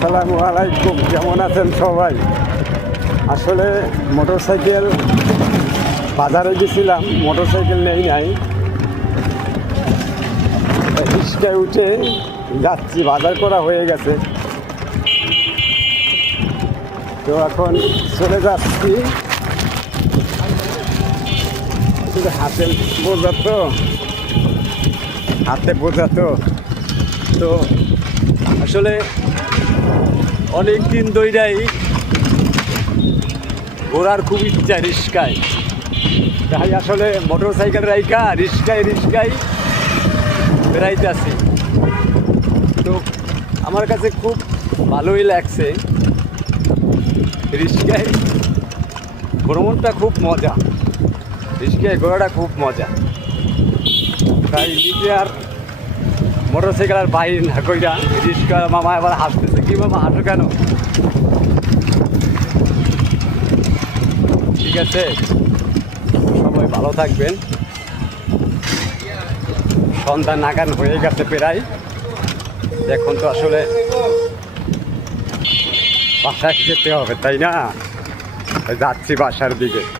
আসসালামু আলাইকুম, কেমন আছেন সবাই? আসলে মোটরসাইকেল বাজারে গেছিলাম, মোটরসাইকেল নাই, রিক্সায় উঠে যাচ্ছি, বাজার করা হয়ে গেছে। তো এখন চলে যাচ্ছি, হাতে বোঝা তো আসলে অনেক দিন ধরেই ঘোরার খুব ইচ্ছা রিক্সায়, তাই আসলে মোটর সাইকেল রাইখা রিক্সায় বেড়াইতেছি। তো আমার কাছে খুব ভালোই লাগছে, রিক্সায় ভ্রমণটা খুব মজা, রিক্সায় ঘোরাটা খুব মজা। তাই নিজে আর মোটর সাইকেল আর বাইর না কইরা রিক্সা মামা এবার হাসতেছে, কি মামা হাসো কেন? ঠিক আছে, সবাই ভালো থাকবেন। সন্ধ্যা নাগান হয়ে গেছে প্রায়, এখন তো আসলে বাসায় যেতে হবে, তাই না? যাচ্ছি বাসার দিকে।